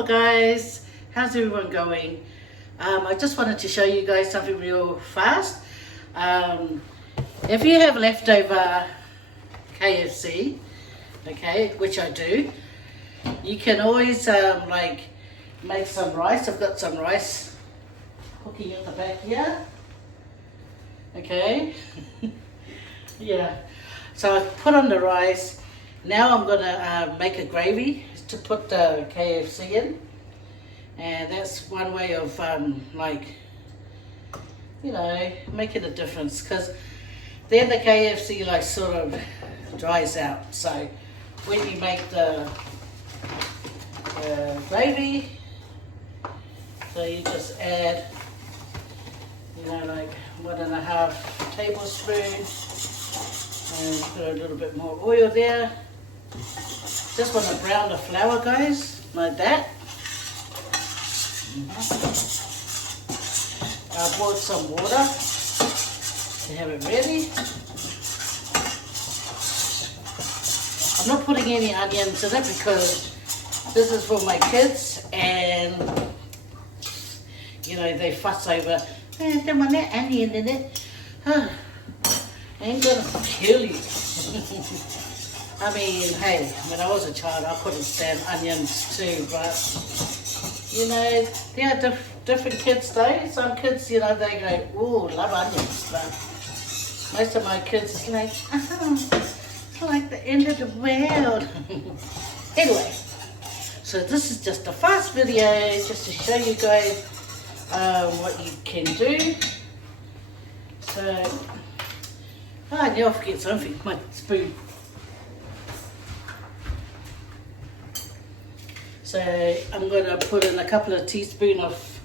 Tapa guys, how's everyone going? I just wanted to show you guys something real fast. If you have leftover KFC, okay, which I do, you can always like make some rice. I've got some rice cooking at the back here, okay. Yeah, so I put on the rice. Now I'm gonna make a gravy to put the KFC in, and that's one way of like, you know, making a difference, because then the KFC like sort of dries out. So when you make the gravy, so you just add, you know, like 1.5 tablespoons, and put a little bit more oil there. Just want to brown the flour, guys, like that. I bought some water to have it ready. I'm not putting any onions in it because this is for my kids, and you know, they fuss over, I don't want that onion in it. Huh. I ain't gonna kill you. I mean, hey, when I was a child, I couldn't stand onions too, but, you know, there are different kids though. Some kids, you know, they go, ooh, love onions, but most of my kids is like, it's like the end of the world. Anyway, so this is just a fast video, just to show you guys what you can do. So, I knew I forget something, my spoon. So I'm going to put in a couple of teaspoons of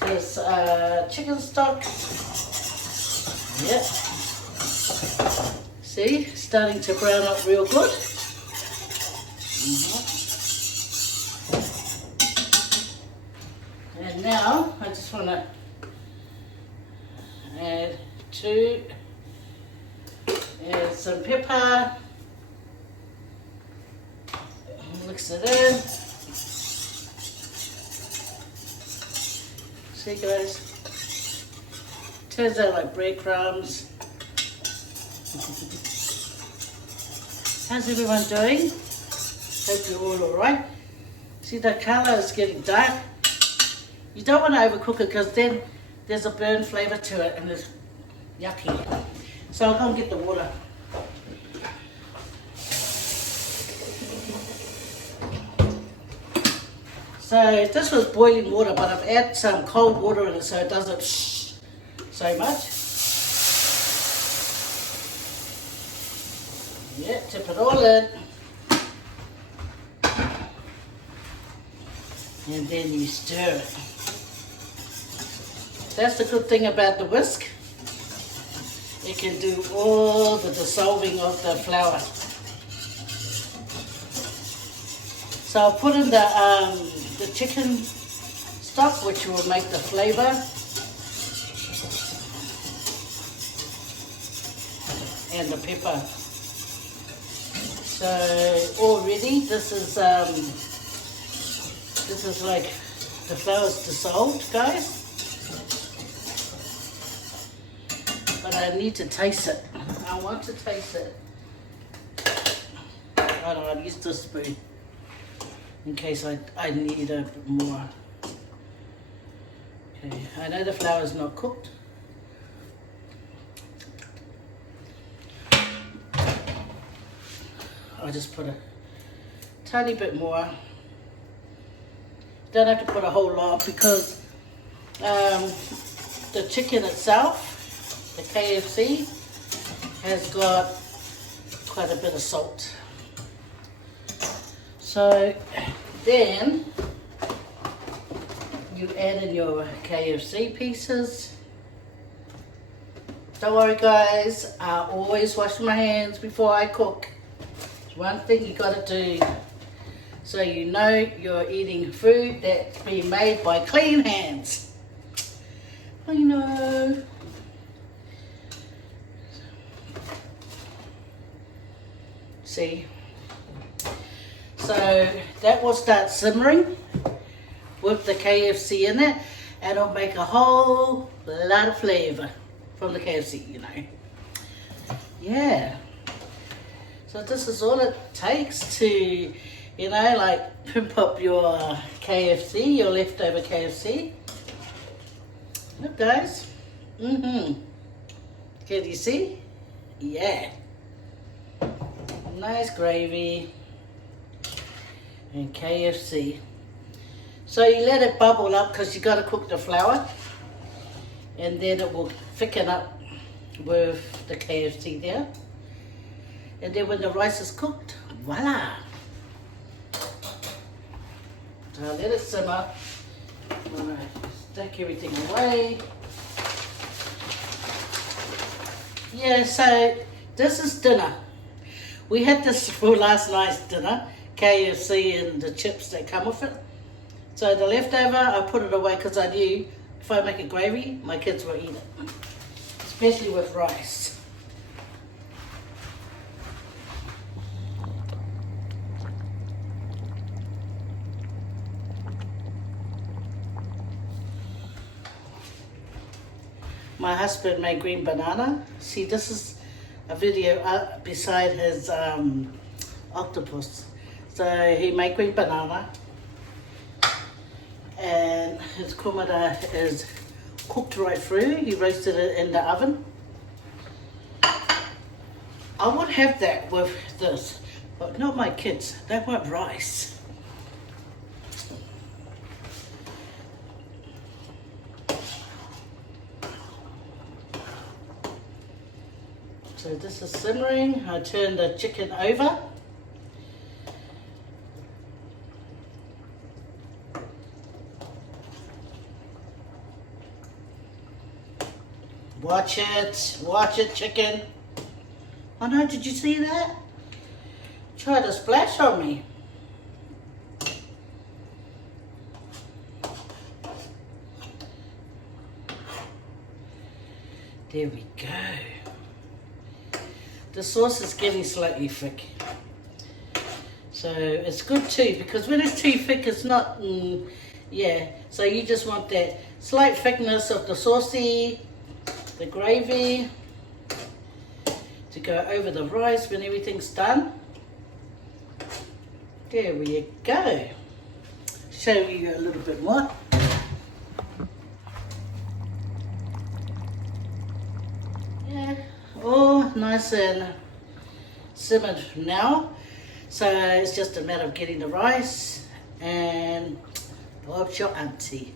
this chicken stock. Yep. See, starting to brown up real good. And now I just want to add some pepper. Mix it in. See guys, turns out like breadcrumbs. How's everyone doing? Hope you're all alright. See, the colour is getting dark. You don't want to overcook it because then there's a burnt flavour to it and it's yucky. So I'll go and get the water. So this was boiling water, but I've added some cold water in it so it doesn't so much. Yeah, tip it all in. And then you stir it. That's the good thing about the whisk. It can do all the dissolving of the flour. So I'll put in the chicken stock, which will make the flavor. And the pepper. So already this is like the flour's dissolved, guys. But I need to taste it. I want to taste it. I don't know, I'll use this spoon in case I need a bit more. Okay, I know the flour is not cooked. I'll just put a tiny bit more. Don't have to put a whole lot because the chicken itself, the KFC, has got quite a bit of salt. So then you add in your KFC pieces. Don't worry guys, I always wash my hands before I cook. It's one thing you gotta do, so you know you're eating food that's been made by clean hands. I know. See? So that will start simmering, with the KFC in it, and it'll make a whole lot of flavor from the KFC, you know. Yeah. So this is all it takes to, you know, like pimp up your KFC, your leftover KFC. Look, guys. Can you see? Yeah. Nice gravy and KFC. So you let it bubble up because you got to cook the flour, and then it will thicken up with the KFC there. And then when the rice is cooked, voila. So let it simmer. I'm gonna stack everything away. Yeah, so this is dinner. We had this for last night's dinner, KFC and the chips that come with it. So the leftover, I put it away because I knew if I make a gravy, my kids will eat it, especially with rice. My husband made green banana. See, this is a video beside his octopus. So he made green banana, and his kumara is cooked right through. He roasted it in the oven. I would have that with this, but not my kids. They want rice. So this is simmering. I turn the chicken over. Watch it, chicken. Oh no, did you see that? Try to splash on me. There we go. The sauce is getting slightly thick. So it's good too, because when it's too thick, it's not, yeah. So you just want that slight thickness of the saucy, the gravy, to go over the rice when everything's done. There we go. Show you a little bit more. Yeah, all nice and simmered now. So it's just a matter of getting the rice and Bob's your auntie.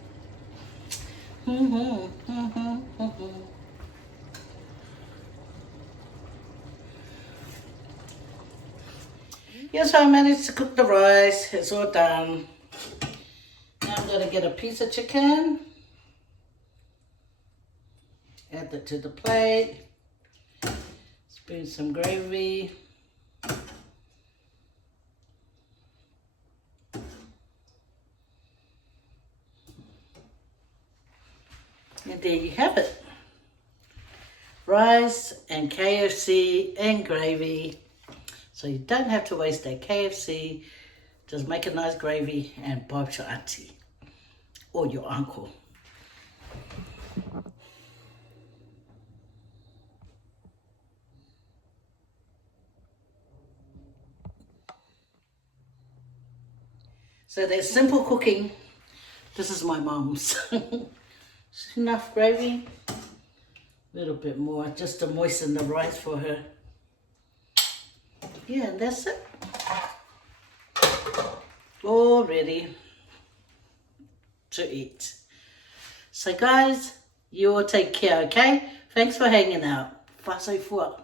Yes, I managed to cook the rice. It's all done. Now I'm going to get a piece of chicken. Add that to the plate. Spoon some gravy. And there you have it. Rice and KFC and gravy. So you don't have to waste that KFC. Just make a nice gravy and Bob's your auntie or your uncle. So that's simple cooking. This is my mum's. Enough gravy. A little bit more just to moisten the rice for her. Yeah, and that's it. All ready to eat. So guys, you all take care, okay? Thanks for hanging out. Fa so fua.